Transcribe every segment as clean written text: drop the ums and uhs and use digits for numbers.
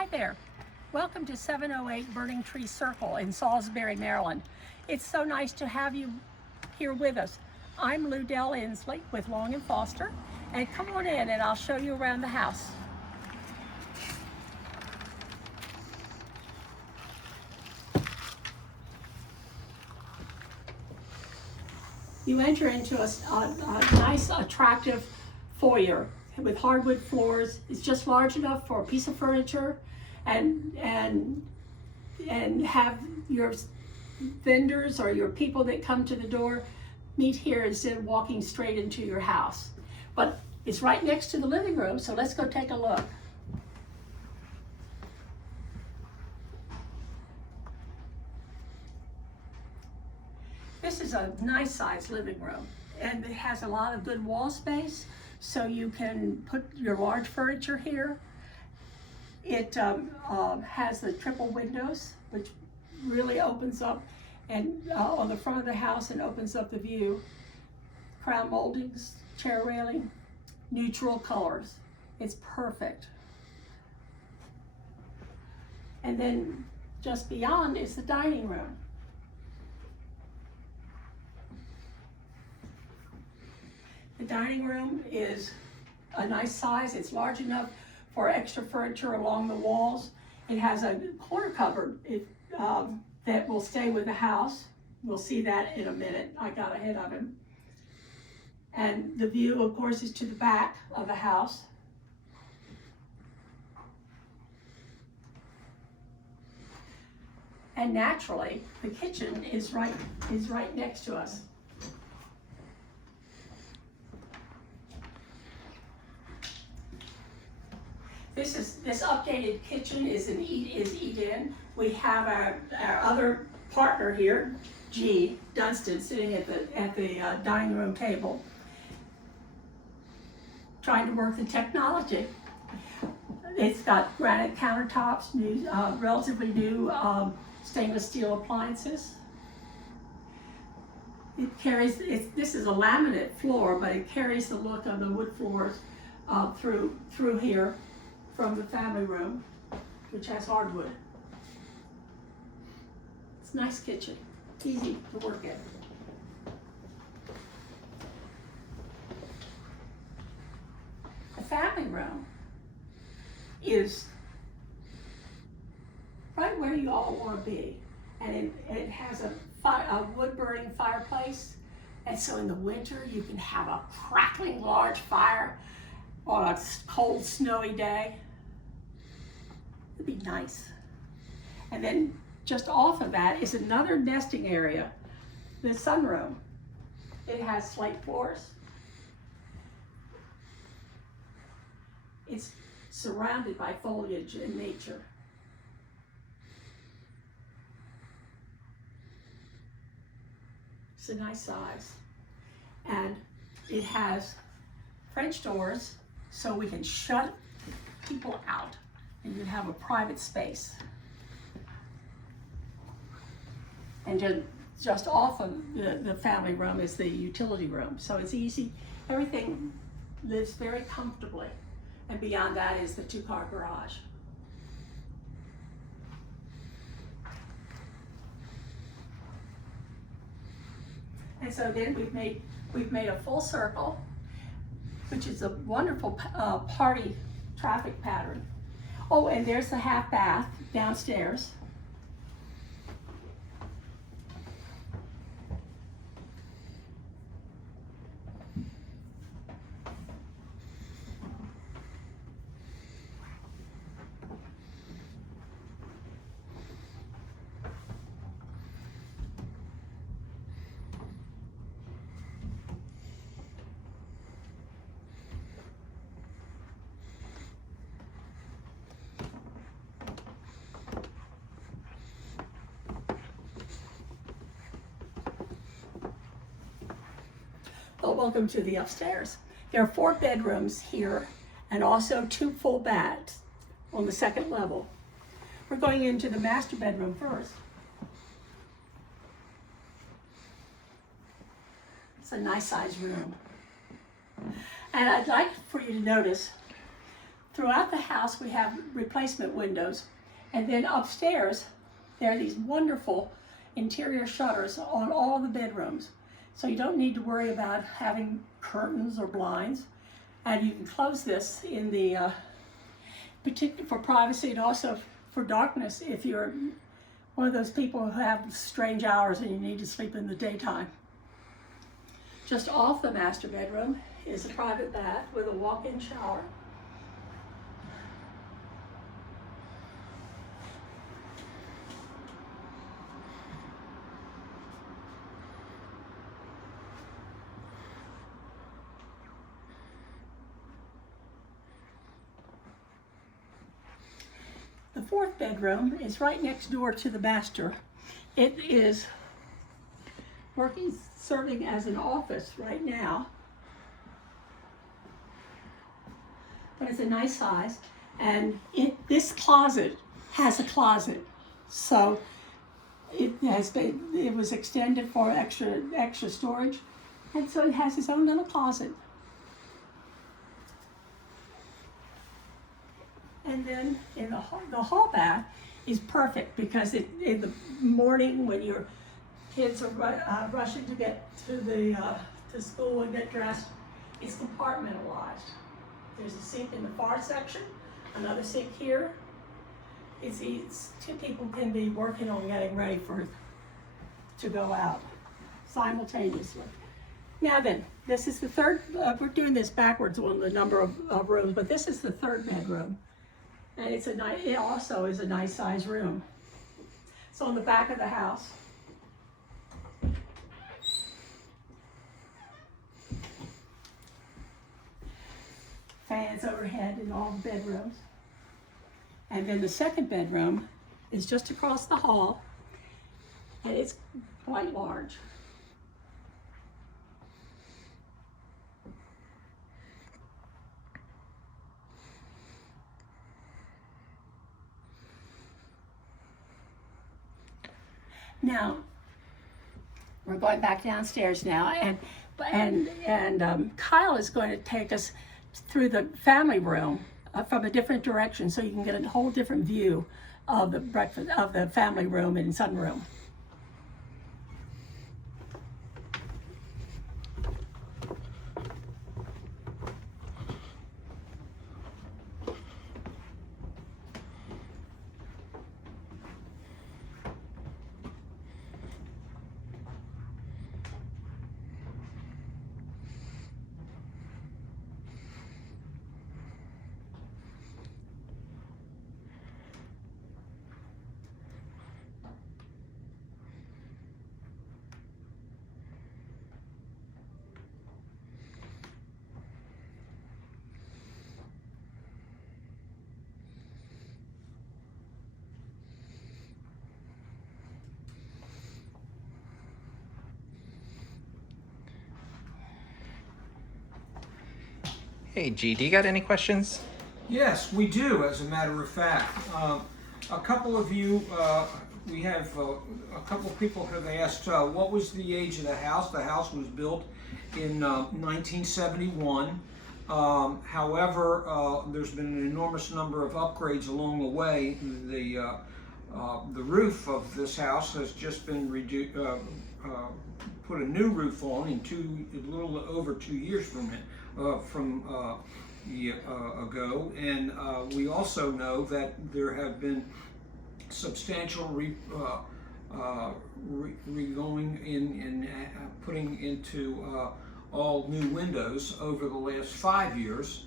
Hi there. Welcome to 708 Burning Tree Cir in Salisbury, Maryland. It's so nice to have you here with us. I'm Loudell Insley with Long & Foster, and come on in and I'll show you around the house. You enter into a nice, attractive foyer with hardwood floors. It's just large enough for a piece of furniture and have your vendors or your people that come to the door meet here instead of walking straight into your house. But it's right next to the living room, so let's go take a look. This is a nice sized living room, and it has a lot of good wall space, so you can put your large furniture here. It has the triple windows, which really opens up and on the front of the house and opens up the view. Crown moldings, chair railing, neutral colors. It's perfect. And then just beyond is the dining room. The dining room is a nice size. It's large enough for extra furniture along the walls. It has a corner cupboard that will stay with the house. We'll see that in a minute. I got ahead of him. And the view, of course, is to the back of the house. And naturally, the kitchen is right next to us. This updated kitchen is eat-in. We have our other partner here, G. Dunstan, sitting at the dining room table, trying to work the technology. It's got granite countertops, new, relatively new stainless steel appliances. This is a laminate floor, but it carries the look of the wood floors through here from the family room, which has hardwood. It's a nice kitchen, easy to work in. The family room is right where you all want to be, and it has a wood-burning fireplace, and so in the winter you can have a crackling large fire on a cold, snowy day. It'd be nice. And then just off of that is another nesting area, the sunroom. It has slate floors. It's surrounded by foliage and nature. It's a nice size. And it has French doors so we can shut people out and you have a private space. And just off of the family room is the utility room. So it's easy, everything lives very comfortably. And beyond that is the 2-car garage. And so then we've made a full circle, which is a wonderful party traffic pattern. Oh, and there's the half bath downstairs. Well, welcome to the upstairs. There are 4 bedrooms here and also 2 full baths on the 2nd level. We're going into the master bedroom first. It's a nice sized room. And I'd like for you to notice throughout the house we have replacement windows, and then upstairs there are these wonderful interior shutters on all the bedrooms. So you don't need to worry about having curtains or blinds. And you can close this in the, particularly for privacy and also for darkness if you're one of those people who have strange hours and you need to sleep in the daytime. Just off the master bedroom is a private bath with a walk-in shower. The fourth bedroom is right next door to the master. It is serving as an office right now, but it's a nice size. And this closet has a closet, so it was extended for extra storage, and so it has its own little closet. And then in the hall bath is perfect because in the morning when your kids are rushing to get to school and get dressed, it's compartmentalized. There's a sink in the far section, another sink here. It's two people can be working on getting ready to go out simultaneously. Now then, this is the third. We're doing this backwards on the number of rooms, but this is the third bedroom. And it also is a nice size room. It's on the back of the house. Fans overhead in all the bedrooms. And then the second bedroom is just across the hall, and it's quite large. Now, we're going back downstairs now, and Kyle is going to take us through the family room from a different direction, so you can get a whole different view of the family room and sunroom. Hey, G, do you got any questions? Yes, we do, as a matter of fact. A couple of you, we have a couple of people have asked what was the age of the house. The house was built in 1971. However, there's been an enormous number of upgrades along the way. The roof of this house has just been put a new roof on in a little over 2 years from ago, and we also know that there have been substantial going in and putting into all new windows over the last 5 years.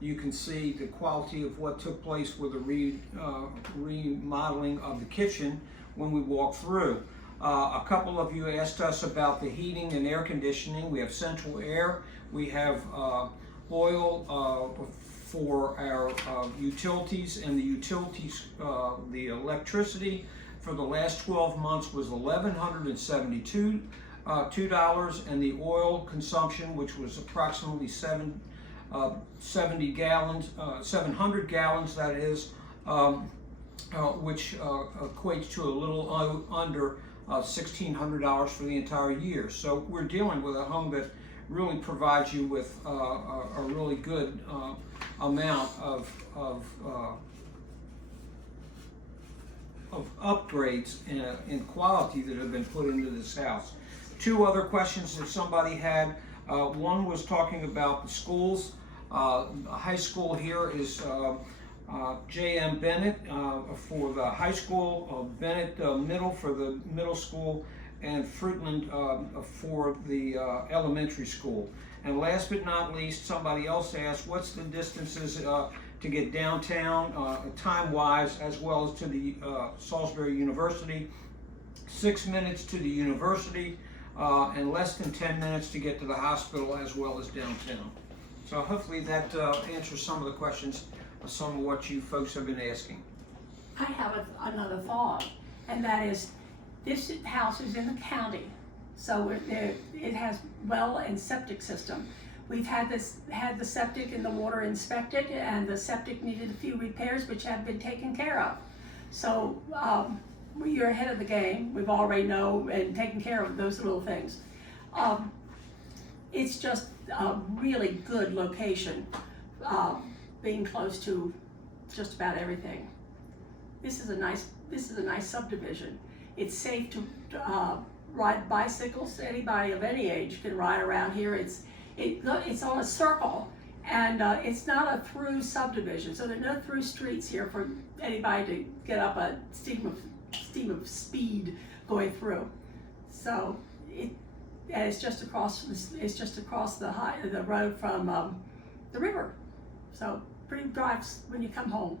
You can see the quality of what took place with the remodeling of the kitchen when we walk through. A couple of you asked us about the heating and air conditioning. We have central air. We have oil for our utilities, and the utilities, the electricity for the last 12 months was $1,172, and the oil consumption, which was approximately 700 gallons, that is, which equates to a little under $1,600 for the entire year. So we're dealing with a home that really provides you with a really good amount of upgrades in quality that have been put into this house. Two other questions that somebody had. One was talking about the schools. High school here is J.M. Bennett for the high school, Bennett Middle for the middle school, and Fruitland for the elementary school. And last but not least, somebody else asked, what's the distances to get downtown, time-wise, as well as to the Salisbury University? 6 minutes to the university, and less than 10 minutes to get to the hospital as well as downtown. So hopefully that answers some of the questions, some of what you folks have been asking. I have another thought, and that is, this house is in the county, so it has well and septic system. We've had the septic and the water inspected, and the septic needed a few repairs which have been taken care of. So you're ahead of the game. We've already know and taken care of those little things. It's just a really good location, being close to just about everything. This is a nice subdivision. It's safe to ride bicycles. Anybody of any age can ride around here. It's on a circle, and it's not a through subdivision, so there are no through streets here for anybody to get up a steam of speed going through. So it's just across the road from the river. So pretty drives when you come home.